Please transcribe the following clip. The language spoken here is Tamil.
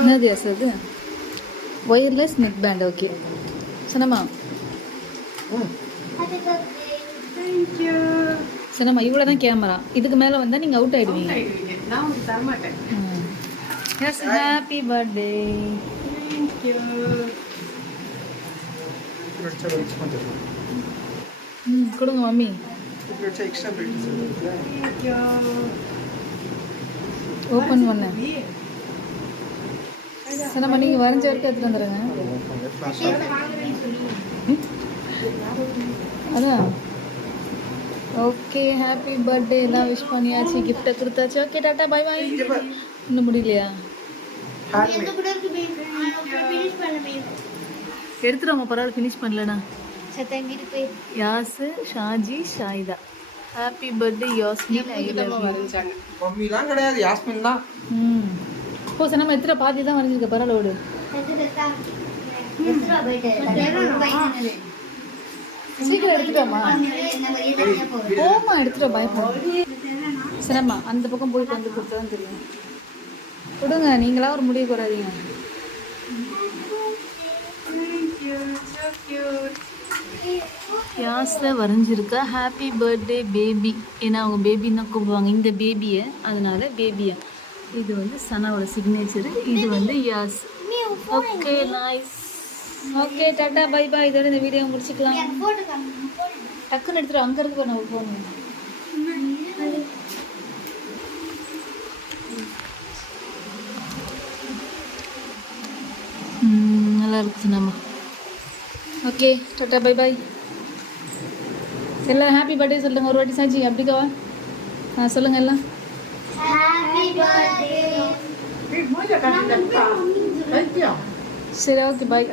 என்னது அது? Wireless neck band. ஓகே சனமா. சனமா இவ்வளோ தான் கேமரா. இதுக்கு மேலே வந்தால் நீங்கள் அவுட் ஆகிடுவீங்க. நான் உங்களுக்கு தர மாட்டேன். Yes happy birthday. தேங்க்யூ. கொடுங்க மம்மி. ஓப்பன் பண்ண சனமா நீங்கள் வரைஞ்ச வரைக்கும் எடுத்துகிட்டு வந்துடுங்க. அதான் ஓகே. ஹாப்பி பர்த்டே எல்லாம் விஷ் பண்ணியாச்சு, கிஃப்ட்டை கொடுத்தாச்சு. Okay tata bye bye. இன்னும் முடியலையா? எடுத்துருவோம் பரவாயில்ல. ஃபினிஷ் பண்ணலண்ணா. Yas, Shaji, Shahida. Happy birthday Yasmin. I love you. மம்மிலாம் கிடையாது, யாஸ்மின் தான். ஓ சனமா எத்தனை பாதி தான் வரைஞ்சிருக்க. பரவாயில்ல ஓடு. சீக்கிரம் எடுத்துட்டோமா? போமா எடுத்துட்டோம். பயப்படும் சனமா. அந்த பக்கம் போயிட்டு வந்து கொடுத்தா தான் தெரியும். கொடுங்க, நீங்களா ஒரு முடிவு கூடாதீங்க. கிளாஸில் வரைஞ்சிருக்கா ஹாப்பி பர்த்டே பேபி. ஏன்னா அவங்க பேபின்னு தான் கூப்பிடுவாங்க இந்த பேபியை, அதனால பேபியா. இது வந்து சனாவோட சிக்னேச்சரு, இது வந்து Yas. Okay nice. Okay tata bye bye. இதோட இந்த வீடியோ முடிச்சுக்கலாம். டக்குன்னு எடுத்துகிட்டு அங்கே இருக்கு நம்ம போகணும். நல்லா இருக்குது நம்ம. ஓகே டாட்டா பை பாய். எல்லாம் ஹாப்பி பர்த்டே சொல்லுங்கள் ஒரு வாட்டி. சாஜி அப்படிக்காவா? சொல்லுங்கள் எல்லாம். சரி ஓகே பாய்.